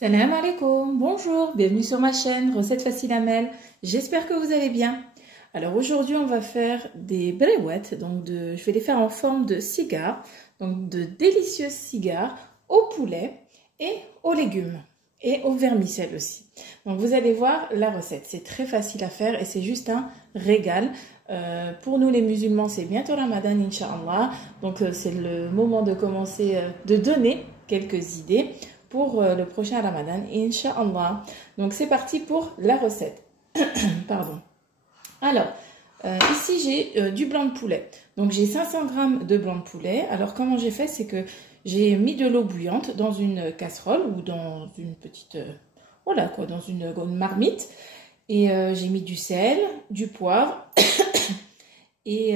Salam alaikum, bonjour, bienvenue sur ma chaîne Recettes Faciles Amel. J'espère que vous allez bien. Alors aujourd'hui on va faire des bréouettes, je vais les faire en forme de cigares, donc de délicieuses cigares au poulet et aux légumes et au vermicelle aussi. Donc vous allez voir la recette, c'est très facile à faire et c'est juste un régal. Pour nous les musulmans c'est bientôt Ramadan Inch'Allah, donc c'est le moment de commencer de donner quelques idées pour le prochain Ramadan, Inch'Allah. Donc c'est parti pour la recette. Pardon. Alors, ici j'ai du blanc de poulet. Donc j'ai 500 g de blanc de poulet. Alors comment j'ai fait, c'est que j'ai mis de l'eau bouillante dans une casserole ou dans une petite, dans une marmite. Et j'ai mis du sel, du poivre et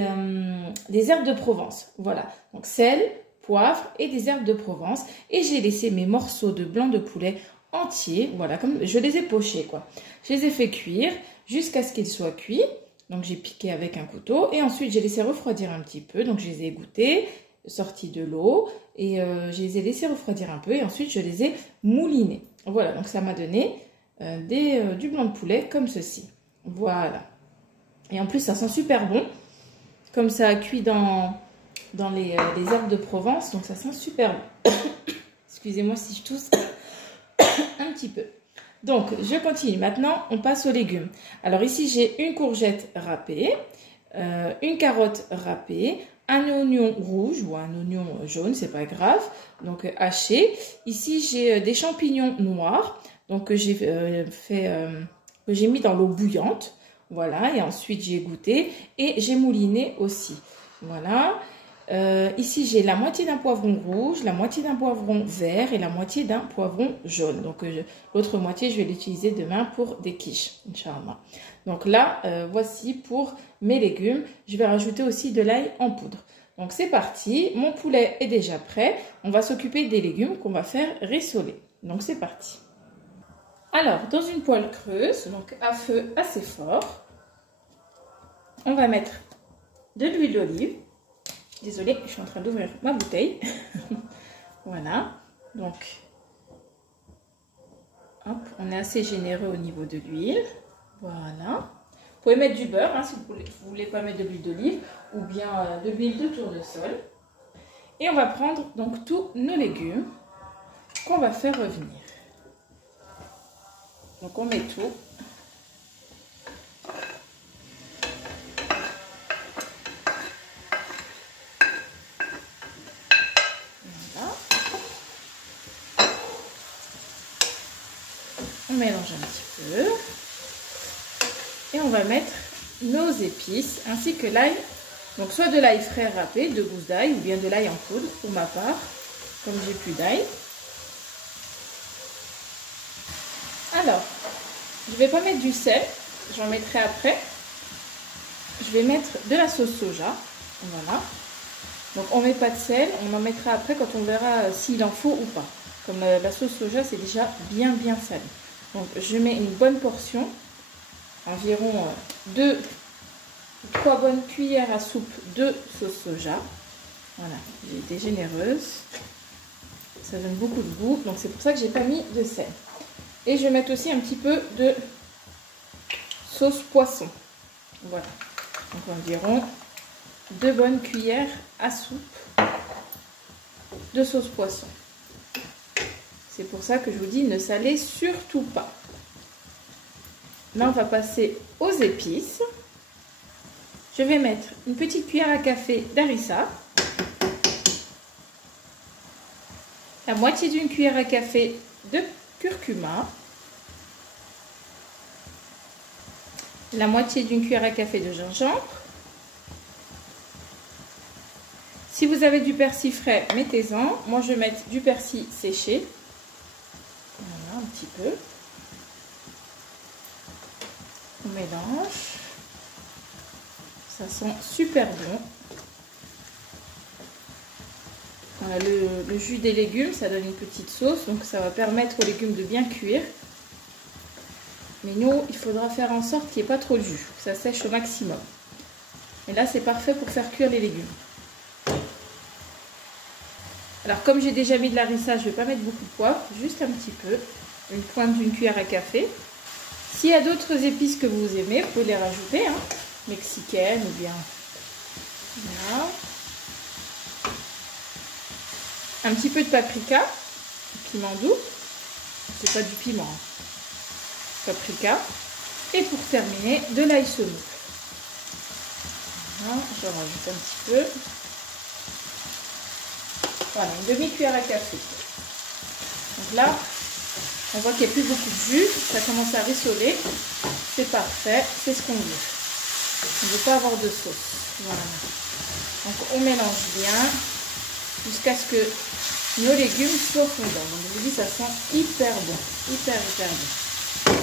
des herbes de Provence. Voilà, donc sel, poivre et des herbes de Provence, et j'ai laissé mes morceaux de blanc de poulet entiers, voilà, comme je les ai pochés quoi. Je les ai fait cuire jusqu'à ce qu'ils soient cuits, donc j'ai piqué avec un couteau et ensuite j'ai laissé refroidir un petit peu, donc je les ai égouttés, sortis de l'eau et je les ai laissés refroidir un peu et ensuite je les ai moulinés. Voilà, donc ça m'a donné du blanc de poulet comme ceci, voilà. Et en plus ça sent super bon, comme ça a cuit dans les herbes de Provence, donc ça sent super bon. Excusez-moi si je tousse un petit peu. Donc je continue, maintenant on passe aux légumes. Alors ici j'ai une courgette râpée, une carotte râpée, un oignon rouge ou un oignon jaune, c'est pas grave, donc haché. Ici j'ai des champignons noirs, donc que j'ai mis dans l'eau bouillante, voilà, et ensuite j'ai égoutter et j'ai mouliné aussi, voilà. Ici j'ai la moitié d'un poivron rouge, la moitié d'un poivron vert et la moitié d'un poivron jaune. Donc l'autre moitié je vais l'utiliser demain pour des quiches, Inch'Allah. Donc là voici pour mes légumes. Je vais rajouter aussi de l'ail en poudre. Donc c'est parti, mon poulet est déjà prêt. On va s'occuper des légumes qu'on va faire rissoler. Donc c'est parti. Alors dans une poêle creuse, donc à feu assez fort, on va mettre de l'huile d'olive. Désolée, je suis en train d'ouvrir ma bouteille. Voilà, donc hop, on est assez généreux au niveau de l'huile. Voilà, vous pouvez mettre du beurre hein, si vous ne voulez pas mettre de l'huile d'olive ou bien de l'huile de tournesol. Et on va prendre donc tous nos légumes qu'on va faire revenir. Donc on met tout. On mélange un petit peu et on va mettre nos épices ainsi que l'ail, donc soit de l'ail frais râpé, 2 gousses d'ail ou bien de l'ail en poudre pour ma part, comme j'ai plus d'ail. Alors, je ne vais pas mettre du sel, j'en mettrai après. Je vais mettre de la sauce soja, voilà. Donc on ne met pas de sel, on en mettra après quand on verra s'il en faut ou pas. Comme la sauce soja c'est déjà bien salé. Donc je mets une bonne portion, environ 2 ou 3 bonnes cuillères à soupe de sauce soja. Voilà, j'ai été généreuse. Ça donne beaucoup de goût, donc c'est pour ça que j'ai pas mis de sel. Et je vais mettre aussi un petit peu de sauce poisson. Voilà, donc environ 2 bonnes cuillères à soupe de sauce poisson. C'est pour ça que je vous dis, ne salez surtout pas. Là, on va passer aux épices. Je vais mettre une petite cuillère à café d'harissa, la moitié d'une cuillère à café de curcuma, la moitié d'une cuillère à café de gingembre. Si vous avez du persil frais, mettez-en. Moi, je vais mettre du persil séché. Voilà, un petit peu. On mélange. Ça sent super bon. Voilà, le jus des légumes, ça donne une petite sauce. Donc, ça va permettre aux légumes de bien cuire. Mais nous, il faudra faire en sorte qu'il n'y ait pas trop de jus. Que ça sèche au maximum. Et là, c'est parfait pour faire cuire les légumes. Alors comme j'ai déjà mis de la harissa, je ne vais pas mettre beaucoup de poivre, juste un petit peu, une pointe d'une cuillère à café. S'il y a d'autres épices que vous aimez, vous pouvez les rajouter, hein, mexicaines ou bien... Voilà. Un petit peu de paprika, du piment doux, c'est pas du piment, hein. Paprika. Et pour terminer, de l'ail semoule. Voilà, je rajoute un petit peu. Voilà, une demi-cuillère à café. Donc là, on voit qu'il n'y a plus beaucoup de jus, ça commence à rissoler. C'est parfait, c'est ce qu'on veut. On ne veut pas avoir de sauce. Voilà. Donc on mélange bien jusqu'à ce que nos légumes soient fondants. Donc je vous dis, ça sent hyper bon, hyper bon.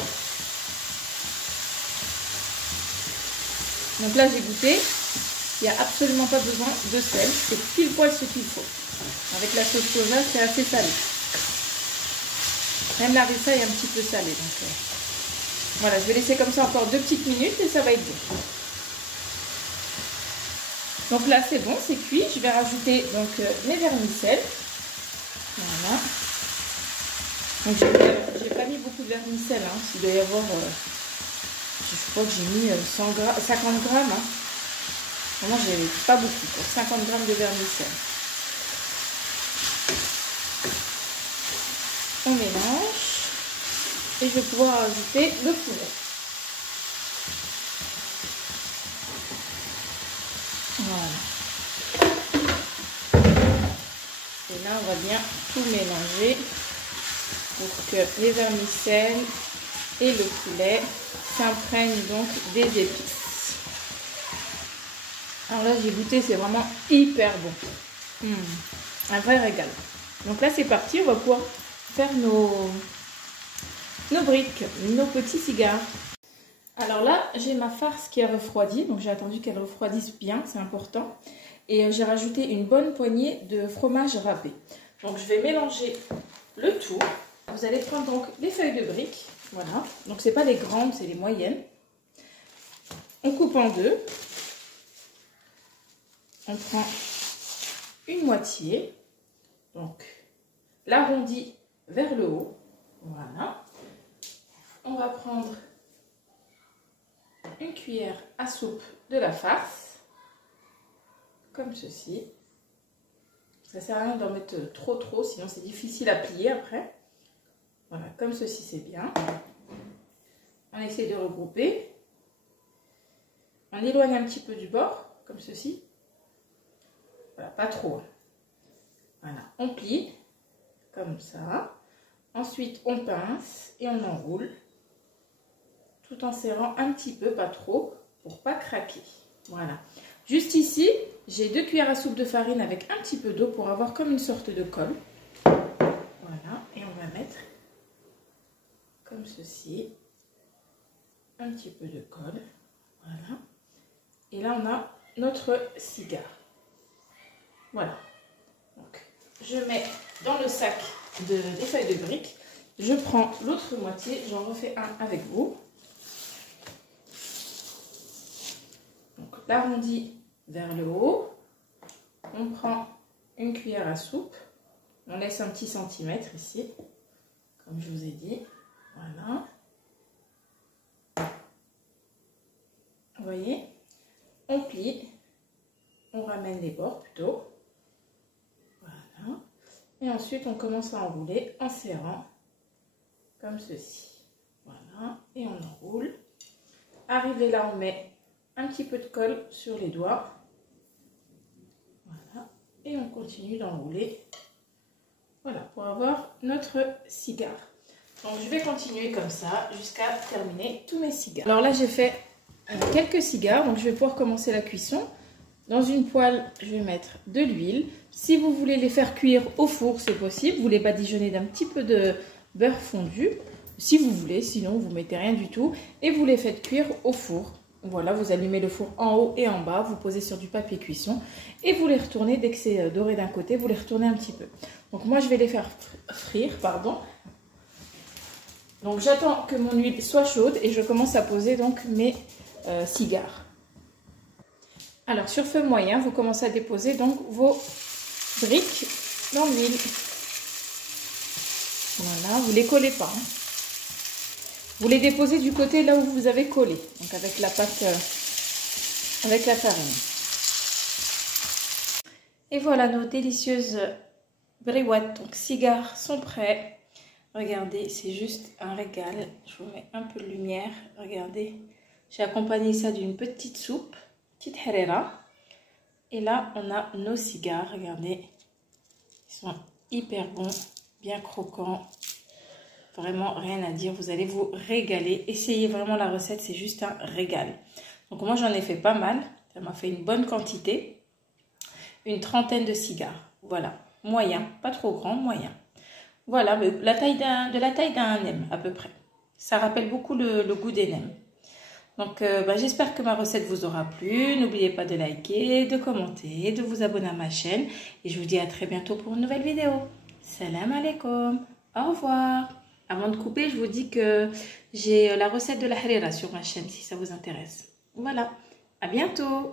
Donc là j'ai goûté, il n'y a absolument pas besoin de sel, c'est pile poil ce qu'il faut. Avec la sauce soja, c'est assez salé. Même la harissa est un petit peu salée. Donc voilà, je vais laisser comme ça encore 2 petites minutes et ça va être bon. Donc là c'est bon, c'est cuit. Je vais rajouter donc les vermicelles. Voilà. Donc j'ai pas mis beaucoup de vermicelles, hein. Il doit y avoir, je crois que j'ai mis 50 grammes. Hein. Vraiment, j'ai pas beaucoup, pour 50 grammes de vermicelles. On mélange et je vais pouvoir ajouter le poulet. Voilà. Et là, on va bien tout mélanger pour que les vermicelles et le poulet s'imprègnent donc des épices. Alors là, j'ai goûté, c'est vraiment hyper bon. Un vrai régal. Donc là, c'est parti, on va pouvoir faire nos briques, nos petits cigares. Alors là, j'ai ma farce qui a refroidi, donc j'ai attendu qu'elle refroidisse bien, c'est important. Et j'ai rajouté une bonne poignée de fromage râpé. Donc je vais mélanger le tout. Vous allez prendre donc les feuilles de briques, voilà. Donc c'est pas les grandes, c'est les moyennes. On coupe en deux. On prend une moitié, donc l'arrondi vers le haut, voilà. On va prendre une cuillère à soupe de la farce, comme ceci. Ça sert à rien d'en mettre trop, sinon c'est difficile à plier après. Voilà, comme ceci c'est bien. On essaie de regrouper. On éloigne un petit peu du bord, comme ceci. Voilà, pas trop. Voilà, on plie, comme ça. Ensuite, on pince et on enroule. Tout en serrant un petit peu, pas trop, pour pas craquer. Voilà. Juste ici, j'ai 2 cuillères à soupe de farine avec un petit peu d'eau pour avoir comme une sorte de colle. Voilà, et on va mettre comme ceci, un petit peu de colle. Voilà. Et là, on a notre cigare. Voilà. Donc, je mets dans le sac des feuilles de briques. Je prends l'autre moitié, j'en refais un avec vous. Donc, l'arrondi vers le haut. On prend une cuillère à soupe. On laisse un petit centimètre ici, comme je vous ai dit. Voilà. Vous voyez? On plie. On ramène les bords plutôt. Voilà. Et ensuite, on commence à enrouler en serrant comme ceci. Voilà. Et on enroule. Arrivé là, on met un petit peu de colle sur les doigts. Voilà. Et on continue d'enrouler. Voilà, pour avoir notre cigare. Donc, je vais continuer comme ça jusqu'à terminer tous mes cigares. Alors là, j'ai fait quelques cigares. Donc, je vais pouvoir commencer la cuisson. Dans une poêle, je vais mettre de l'huile. Si vous voulez les faire cuire au four, c'est possible. Vous les badigeonnez d'un petit peu de beurre fondu. Si vous voulez, sinon vous mettez rien du tout. Et vous les faites cuire au four. Voilà, vous allumez le four en haut et en bas. Vous posez sur du papier cuisson. Et vous les retournez, dès que c'est doré d'un côté, vous les retournez un petit peu. Donc moi, je vais les faire frire, pardon. Donc j'attends que mon huile soit chaude et je commence à poser donc mes cigares. Alors sur feu moyen, vous commencez à déposer donc vos briques dans l'huile. Voilà, vous les collez pas. Hein. Vous les déposez du côté là où vous avez collé, donc avec la pâte, avec la farine. Et voilà, nos délicieuses briouettes, donc cigares, sont prêts. Regardez, c'est juste un régal. Je vous mets un peu de lumière. Regardez, j'ai accompagné ça d'une petite soupe, petite harira. Et là, on a nos cigares. Regardez, ils sont hyper bons, bien croquants. Vraiment, rien à dire. Vous allez vous régaler. Essayez vraiment la recette, c'est juste un régal. Donc moi, j'en ai fait pas mal. Ça m'a fait une bonne quantité. Une trentaine de cigares. Voilà, moyen, pas trop grand, moyen. Voilà, de la taille d'un nem à peu près. Ça rappelle beaucoup le goût des nems. Donc, j'espère que ma recette vous aura plu. N'oubliez pas de liker, de commenter, de vous abonner à ma chaîne. Et je vous dis à très bientôt pour une nouvelle vidéo. Salam alaikum. Au revoir. Avant de couper, je vous dis que j'ai la recette de la harira sur ma chaîne si ça vous intéresse. Voilà, à bientôt.